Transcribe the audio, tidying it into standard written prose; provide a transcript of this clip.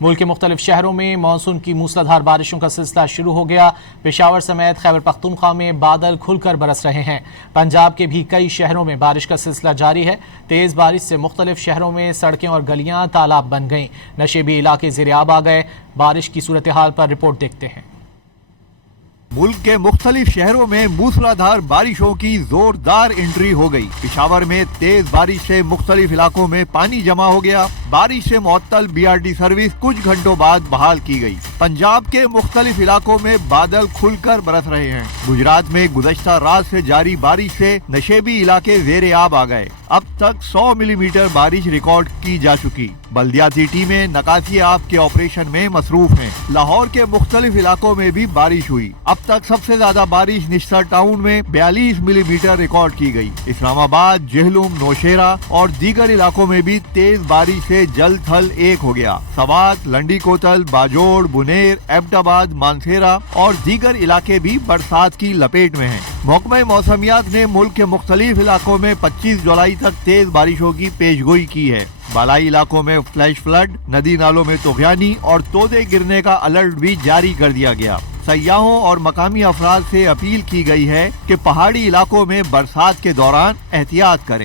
ملک کے مختلف شہروں میں مانسون کی موسلادھار بارشوں کا سلسلہ شروع ہو گیا۔ پشاور سمیت خیبر پختونخوا میں بادل کھل کر برس رہے ہیں۔ پنجاب کے بھی کئی شہروں میں بارش کا سلسلہ جاری ہے۔ تیز بارش سے مختلف شہروں میں سڑکیں اور گلیاں تالاب بن گئیں۔ نشیبی علاقے زیر آب آ گئے۔ بارش کی صورتحال پر رپورٹ دیکھتے ہیں۔ ملک کے مختلف شہروں میں موسلادھار بارشوں کی زوردار انٹری ہو گئی۔ پشاور میں تیز بارش سے مختلف علاقوں میں پانی جمع ہو گیا۔ بارش سے معطل BRT سروس کچھ گھنٹوں بعد بحال کی گئی۔ پنجاب کے مختلف علاقوں میں بادل کھل کر برس رہے ہیں۔ گجرات میں گزشتہ رات سے جاری بارش سے نشیبی علاقے زیر آب آ گئے۔ اب تک 100 ملی میٹر بارش ریکارڈ کی جا چکی۔ بلدیاتی ٹیمیں نکاسی آب کے آپریشن میں مصروف ہیں۔ لاہور کے مختلف علاقوں میں بھی بارش ہوئی۔ اب تک سب سے زیادہ بارش نشتر ٹاؤن میں 42 ملی میٹر ریکارڈ کی گئی۔ اسلام آباد، جہلم، نوشیرہ اور دیگر علاقوں میں بھی تیز بارش سے جل تھل ایک ہو گیا۔ سوات، لنڈی کوتل، باجوڑ، بنیر، ایبٹ آباد، مانسہرہ اور دیگر علاقے بھی برسات کی لپیٹ میں ہیں۔ محکمہ موسمیات نے ملک کے مختلف علاقوں میں 25 جولائی تک تیز بارشوں کی پیشگوئی کی ہے۔ بالائی علاقوں میں فلیش فلڈ، ندی نالوں میں طغیانی اور تودے گرنے کا الرٹ بھی جاری کر دیا گیا۔ سیاحوں اور مقامی افراد سے اپیل کی گئی ہے کہ پہاڑی علاقوں میں برسات کے دوران احتیاط کریں۔